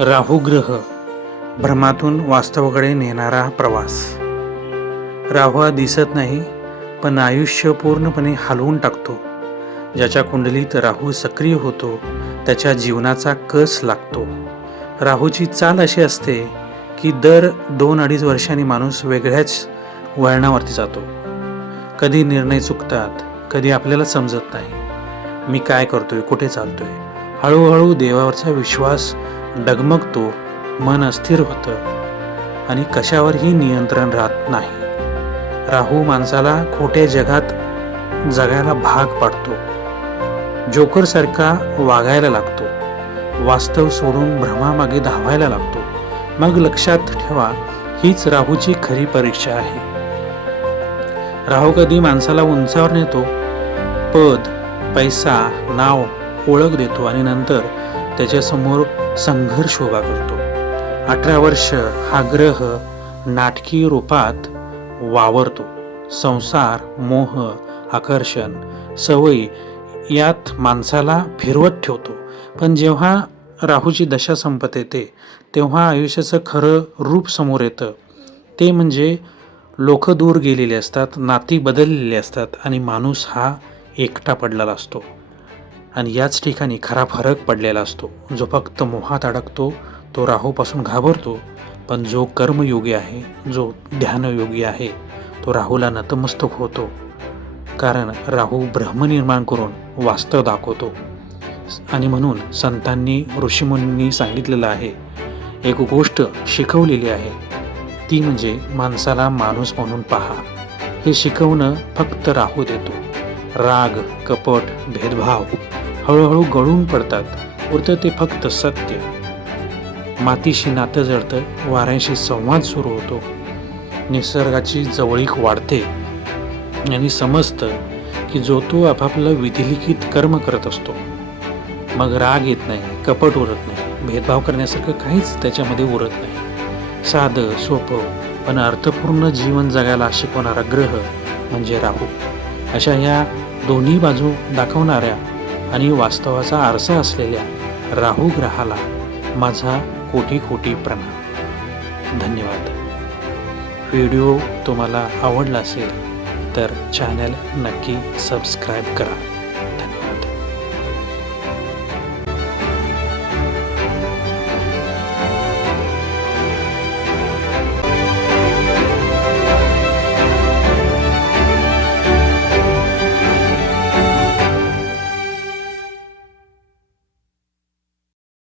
राहू ग्रह. भ्रमातून वास्तवाकडे नेणारा प्रवास. राहू हा दिसत नाही पण आयुष्य पूर्णपणे हलवून टाकतो. ज्याच्या कुंडलीत राहू सक्रिय होतो त्याच्या जीवनाचा कस लागतो. राहूची चाल अशी असते की दर दोन अडीच वर्षांनी माणूस वेगळ्याच वळणावरती जातो. कधी निर्णय चुकतात कधी आपल्याला समजत नाही. मी काय करतोय कुठे चालतोय? हळूहळू देवावरचा विश्वास डगमगतो मन अस्थिर होतं आणि कशावरही नियंत्रण राहत नाही. राहू माणसाला खोट्या जगात जगायला भाग पाडतो. जोकरसारखा वागायला लागतो. वास्तव सोडून भ्रमामागे धावायला लागतो. मग लक्षात ठेवा हीच राहूची खरी परीक्षा आहे. राहू कधी माणसाला उंचावर नेतो? पद पैसा नाव ओळख देतो आणि नंतर त्याच्यासमोर संघर्ष उभा करतो. अठरा वर्ष हा ग्रह नाटकी रूपात वावरतो. संसार मोह आकर्षण सवयी यात माणसाला फिरवत ठेवतो. पण जेव्हा राहूची दशा संपत येते तेव्हा आयुष्याचं खरं रूप समोर येतं. ते म्हणजे लोक दूर गेलेले असतात नाती बदललेले असतात आणि माणूस हा एकटा पडलेला असतो. आणि याच ठिकाणी खरा फरक पडलेला असतो. जो फक्त मोहात अडकतो तो राहूपासून घाबरतो. पण जो कर्मयोगी आहे जो ध्यानयोगी आहे तो राहूला नतमस्तक होतो. कारण राहू ब्रह्म निर्माण करून वास्तव दाखवतो. आणि म्हणून संतांनी ऋषीमुनींनी सांगितलेलं आहे एक गोष्ट शिकवलेली आहे. ती म्हणजे माणसाला माणूस म्हणून पहा. हे शिकवणं फक्त राहू देतो. राग कपट भेदभाव. हळूहळू गळून पडतात. उरतं ते फक्त सत्य. मातीशी नातं जळतं वाऱ्यांशी संवाद सुरू होतो. निसर्गाची जवळीक वाढते. आणि समजतं की जो तो आपापलं विधिलिखित कर्म करत असतो. मग राग येत नाही कपट उरत नाही भेदभाव करण्यासारखं काहीच त्याच्यामध्ये उरत नाही. साधं सोपं पण अर्थपूर्ण जीवन जगायला शिकवणारा ग्रह म्हणजे राहू. अशा ह्या दोन्ही बाजू दाखवणाऱ्या आणि वास्तवाचा आरसा असलेल्या राहू ग्रहाला माझा कोटी कोटी प्रणाम. धन्यवाद. व्हिडिओ तुम्हाला आवडला असेल तर चॅनल नक्की सबस्क्राईब करा.